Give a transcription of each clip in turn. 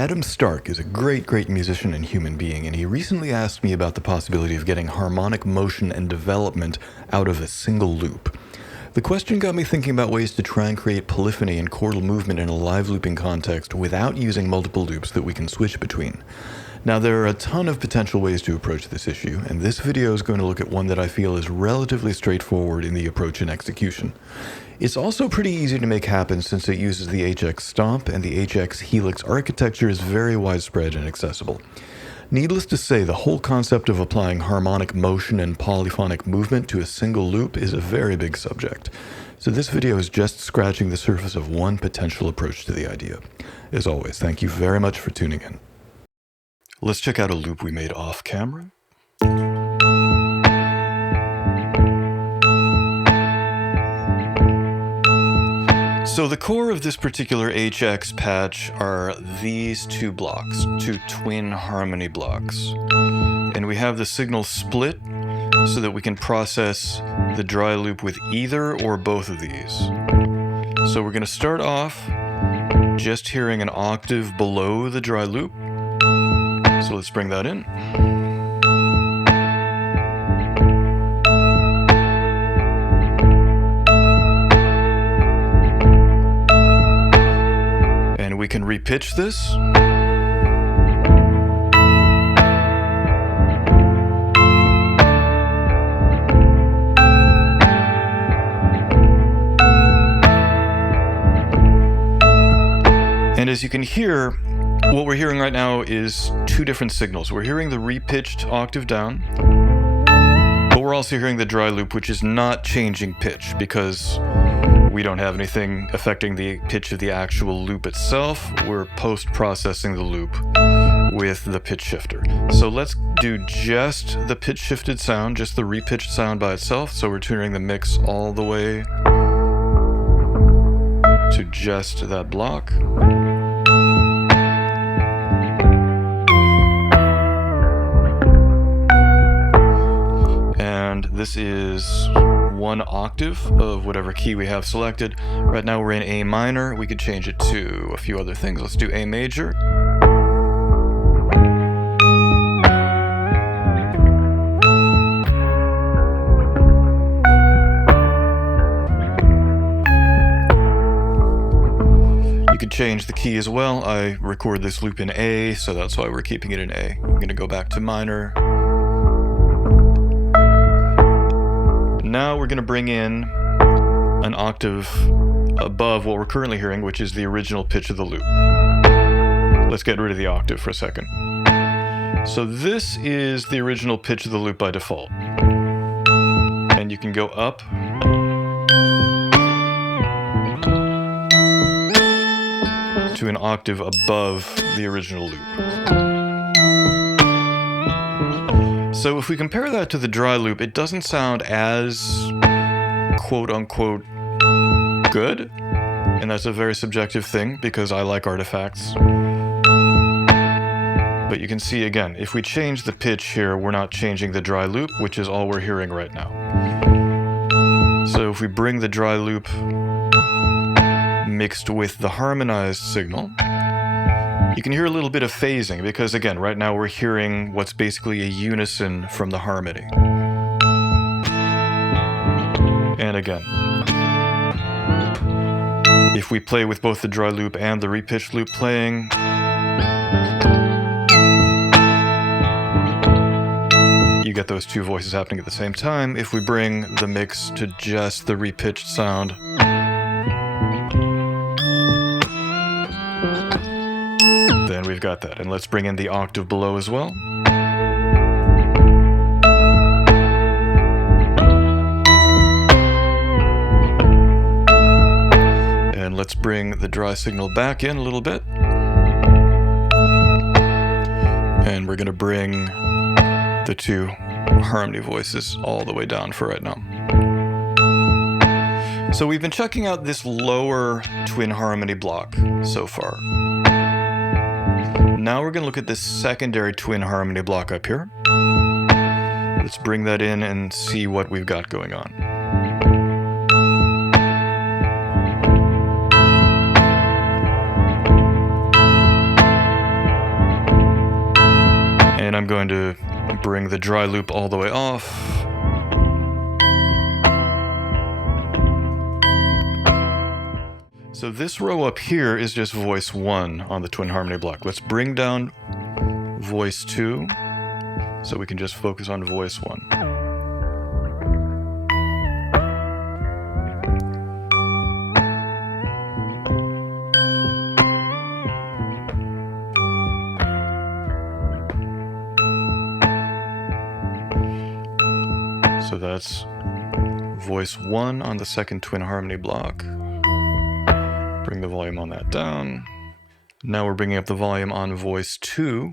Adam Stark is a great musician and human being, and he recently asked me about the possibility of getting harmonic motion and development out of a single loop. The question got me thinking about ways to try and create polyphony and chordal movement in a live looping context without using multiple loops that we can switch between. Now, there are a ton of potential ways to approach this issue, and this video is going to look at one that I feel is relatively straightforward in the approach and execution. It's also pretty easy to make happen since it uses the HX Stomp, and the HX Helix architecture is very widespread and accessible. Needless to say, the whole concept of applying harmonic motion and polyphonic movement to a single loop is a very big subject. So this video is just scratching the surface of one potential approach to the idea. As always, thank you very much for tuning in. Let's check out a loop we made off camera. So the core of this particular HX patch are these two blocks, two twin harmony blocks. And we have the signal split so that we can process the dry loop with either or both of these. So we're going to start off just hearing an octave below the dry loop. So let's bring that in. And we can repitch this. And as you can hear, what we're hearing right now is two different signals. We're hearing the repitched octave down, but we're also hearing the dry loop, which is not changing pitch because we don't have anything affecting the pitch of the actual loop itself. We're post-processing the loop with the pitch shifter. So let's do just the pitch shifted sound, just the repitched sound by itself. So we're tuning the mix all the way to just that block. And this is one octave of whatever key we have selected. Right now we're in A minor. We could change it to a few other things. Let's do A major. You could change the key as well. I record this loop in A, so that's why we're keeping it in A. I'm going to go back to minor. Now we're going to bring in an octave above what we're currently hearing, which is the original pitch of the loop. Let's get rid of the octave for a second. So this is the original pitch of the loop by default. And you can go up to an octave above the original loop. So if we compare that to the dry loop, it doesn't sound as quote-unquote good, and that's a very subjective thing because I like artifacts. But you can see again, if we change the pitch here, we're not changing the dry loop, which is all we're hearing right now. So if we bring the dry loop mixed with the harmonized signal, you can hear a little bit of phasing because, again, right now we're hearing what's basically a unison from the harmony. And again, if we play with both the dry loop and the repitched loop playing, you get those two voices happening at the same time. If we bring the mix to just the repitched sound, then we've got that. And let's bring in the octave below as well. And let's bring the dry signal back in a little bit. And we're going to bring the two harmony voices all the way down for right now. So we've been checking out this lower twin harmony block so far. Now we're going to look at this secondary twin harmony block up here. Let's bring that in and see what we've got going on. to bring the dry loop all the way off. So this row up here is just voice 1 on the twin harmony block. Let's bring down voice 2 so we can just focus on voice 1. So that's voice 1 on the second twin harmony block. Bring the volume on that down. Now we're bringing up the volume on voice 2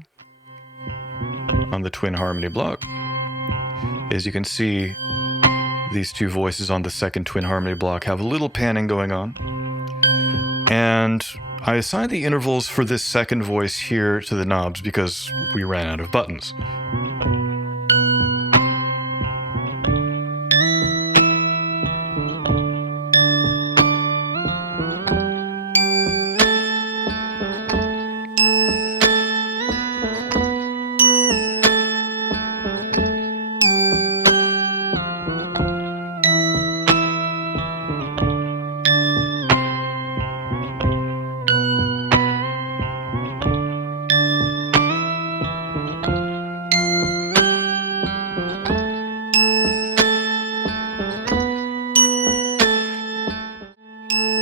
on the twin harmony block. As you can see, these two voices on the second twin harmony block have a little panning going on. And I assigned the intervals for this second voice here to the knobs because we ran out of buttons.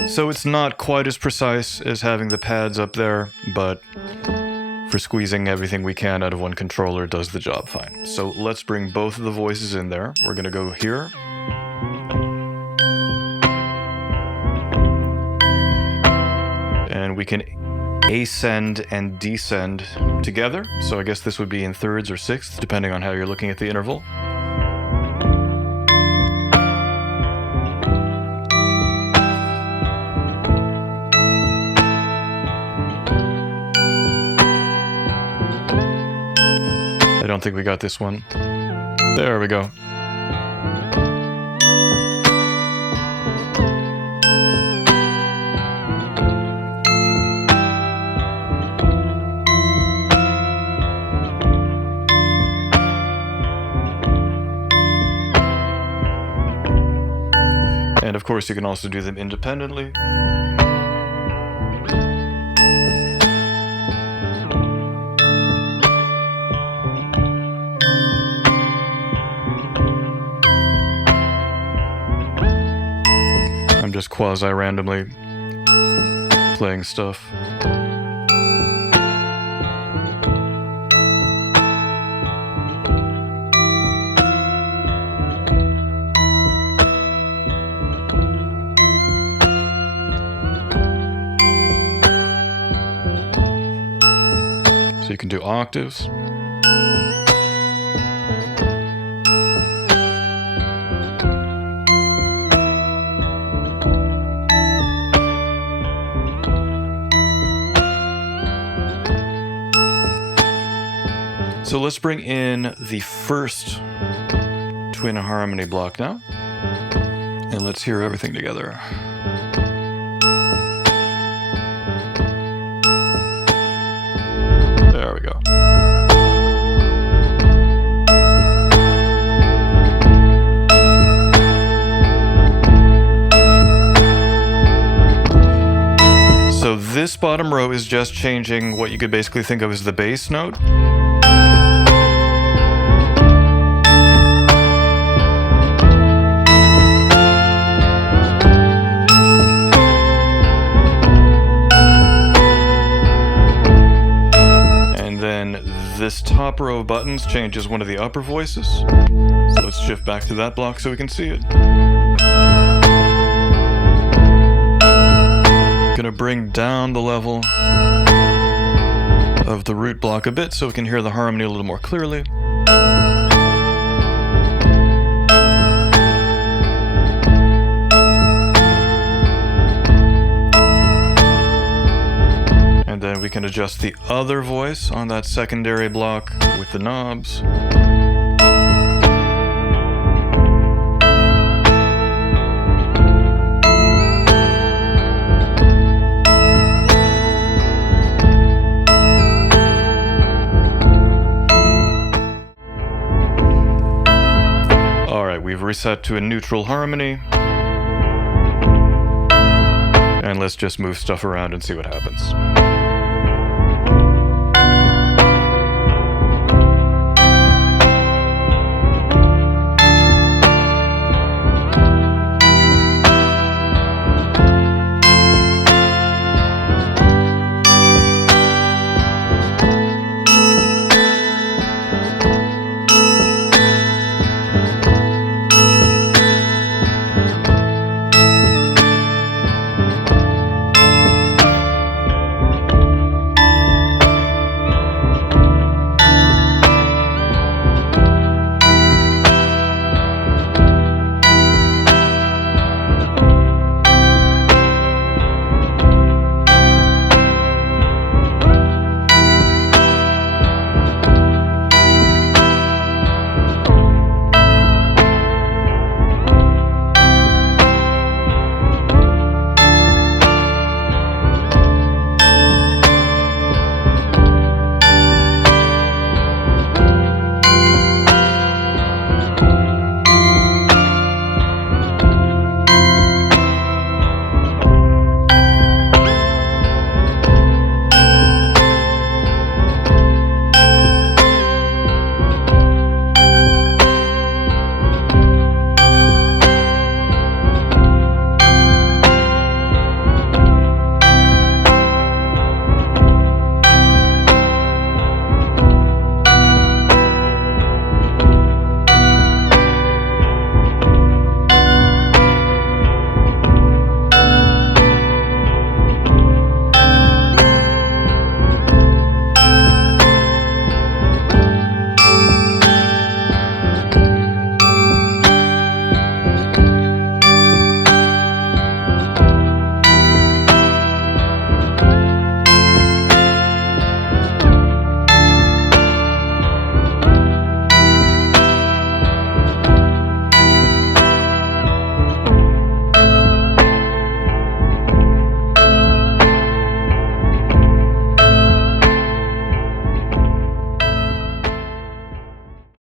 So it's not quite as precise as having the pads up there, but for squeezing everything we can out of one controller does the job fine. So let's bring both of the voices in there. We're going to go here. And we can ascend and descend together. So I guess this would be in thirds or sixths, depending on how you're looking at the interval. I don't think we got this one. There we go. And of course, you can also do them independently. Just quasi-randomly playing stuff. So you can do octaves. So let's bring in the first twin harmony block now, and let's hear everything together. There we go. So this bottom row is just changing what you could basically think of as the bass note. This top row of buttons changes one of the upper voices. So let's shift back to that block so we can see it. Gonna bring down the level of the root block a bit so we can hear the harmony a little more clearly. And then we can adjust the other voice on that secondary block with the knobs. reset to a neutral harmony. And let's just move stuff around and see what happens.